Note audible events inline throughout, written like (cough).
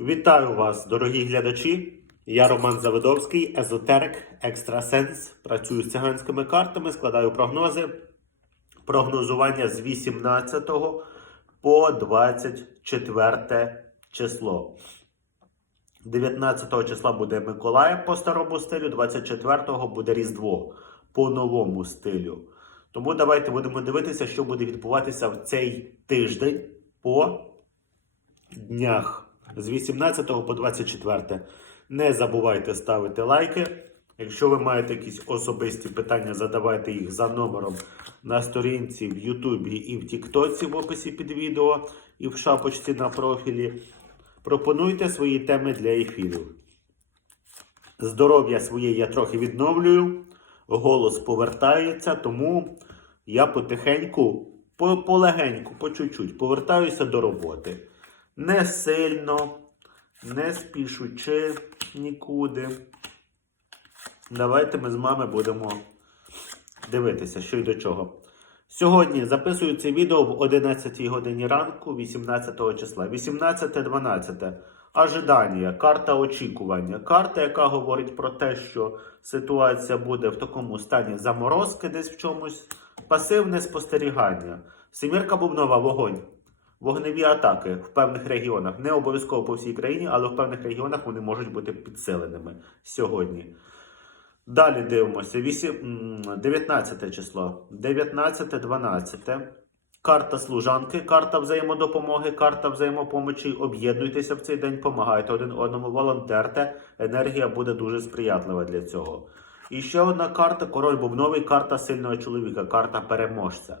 Вітаю вас, дорогі глядачі. Я Роман Завидовський, езотерик, екстрасенс. Працюю з циганськими картами, складаю прогнози. Прогнозування з 18 по 24 число. 19 числа буде Миколаїв по старому стилю, 24-го буде Різдво по новому стилю. Тому давайте будемо дивитися, що буде відбуватися в цей тиждень по днях з 18 по 24. Не забувайте ставити лайки. Якщо ви маєте якісь особисті питання, задавайте їх за номером на сторінці в Ютубі і в Тіктоці в описі під відео і в шапочці на профілі. Пропонуйте свої теми для ефірів. Здоров'я своє я трохи відновлюю, голос повертається, тому я потихеньку, по- полегеньку, по чуть-чуть повертаюся до роботи. Не сильно, не спішучи нікуди. Давайте ми з вами будемо дивитися, що й до чого. Сьогодні записую це відео в 11 годині ранку, 18 числа. 18-12. Ожидання, карта очікування. Карта, яка говорить про те, що ситуація буде в такому стані заморозки десь в чомусь. Пасивне спостерігання. Семірка бубнова вогонь. Вогневі атаки в певних регіонах. Не обов'язково по всій країні, але в певних регіонах вони можуть бути підсиленими сьогодні. Далі дивимося. 19 число. 19-12. Карта служанки, карта взаємодопомоги, карта взаємопомочі. Об'єднуйтеся в цей день, помагайте один одному, волонтерте. Енергія буде дуже сприятлива для цього. І ще одна карта король бубновий, карта сильного чоловіка, карта переможця.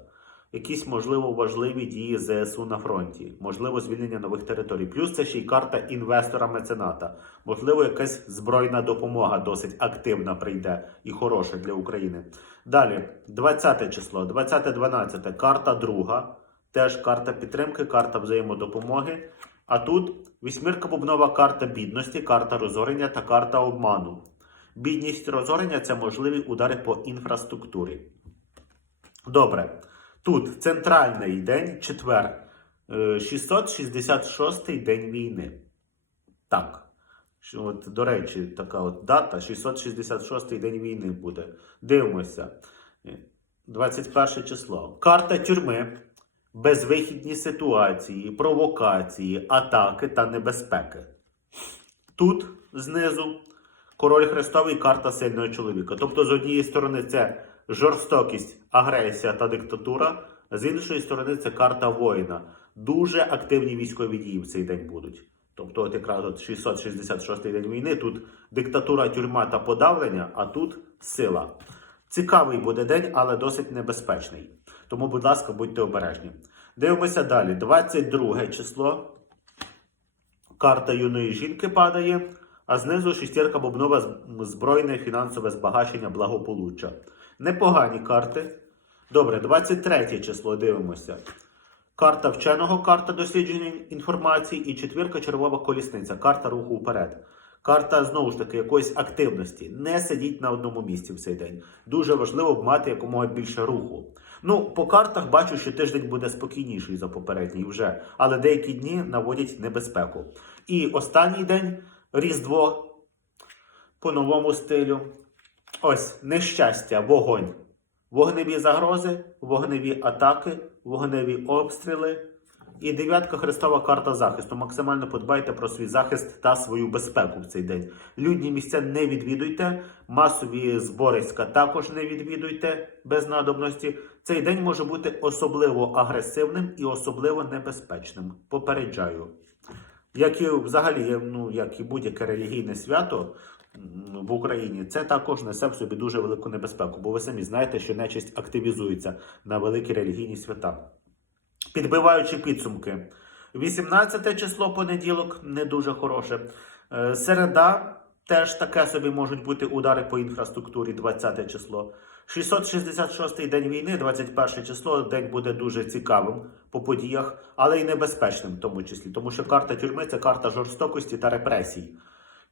Якісь, можливо, важливі дії ЗСУ на фронті, можливо, звільнення нових територій. Плюс це ще й карта інвестора-мецената. Можливо, якась збройна допомога досить активна прийде і хороша для України. Далі, 20 число, 20-12, карта друга, теж карта підтримки, карта взаємодопомоги. А тут вісьмірка бубнова карта бідності, карта розорення та карта обману. Бідність розорення це можливі удари по інфраструктурі. Добре. Тут центральний день, четвер, е, 666 день війни. Так. От, до речі, така от дата, 666-й день війни буде. Дивимося. Е, 21 число. Карта тюрми, безвихідні ситуації, провокації, атаки та небезпеки. Тут знизу король Христовий карта сильного чоловіка. Тобто, з однієї сторони, це жорстокість, агресія та диктатура, з іншої сторони, це карта воїна. Дуже активні військові дії в цей день будуть. Тобто, от якраз от 666 день війни, тут диктатура, тюрма та подавлення, а тут сила. Цікавий буде день, але досить небезпечний. Тому, будь ласка, будьте обережні. Дивимося далі. 22 число. Карта юної жінки падає, а знизу шістірка бубнова збройне фінансове збагачення благополуччя. Непогані карти. Добре, 23 число дивимося. Карта вченого, карта дослідження інформації і четвірка червова колісниця, карта руху вперед. Карта знову ж таки якоїсь активності. Не сидіть на одному місці в цей день. Дуже важливо мати якомога більше руху. Ну, по картах бачу, що тиждень буде спокійніший за попередній вже, але деякі дні наводять небезпеку. І останній день Різдво по новому стилю. Ось нещастя, вогонь. Вогневі загрози, вогневі атаки, вогневі обстріли. І дев'ятка Христова карта захисту. Максимально подбайте про свій захист та свою безпеку в цей день. Людні місця не відвідуйте, масові збориська також не відвідуйте без надобності. Цей день може бути особливо агресивним і особливо небезпечним. Попереджаю. Як і взагалі, ну як і будь-яке релігійне свято в Україні, це також несе в собі дуже велику небезпеку, бо ви самі знаєте, що нечисть активізується на великі релігійні свята. Підбиваючи підсумки, 18 число понеділок не дуже хороше. Е, Середа теж таке собі можуть бути удари по інфраструктурі, 20 число. 666 день війни, 21 число, день буде дуже цікавим по подіях, але й небезпечним в тому числі, тому що карта тюрми це карта жорстокості та репресій.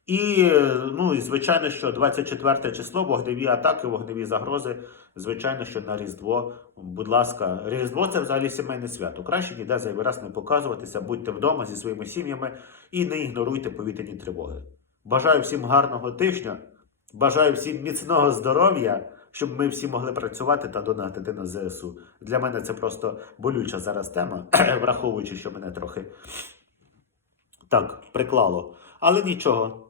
І, ну, і звичайно, що 24 число, вогневі атаки, вогневі загрози. Звичайно, що на Різдво, будь ласка, Різдво це взагалі сімейне свято. Краще ніде зайвий раз не показуватися, будьте вдома зі своїми сім'ями і не ігноруйте повітряні тривоги. Бажаю всім гарного тижня, бажаю всім міцного здоров'я, щоб ми всі могли працювати та донатити на ЗСУ. Для мене це просто болюча зараз тема, (clears throat) враховуючи, що мене трохи так приклало. Але нічого.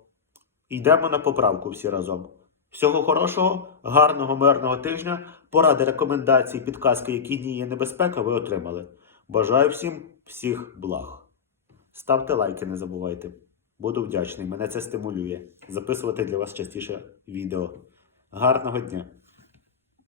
Йдемо на поправку всі разом. Всього хорошого, гарного мирного тижня. Поради, рекомендації, підказки, які дні є небезпека, ви отримали. Бажаю всім всіх благ. Ставте лайки, не забувайте. Буду вдячний, мене це стимулює. Записувати для вас частіше відео. Гарного дня!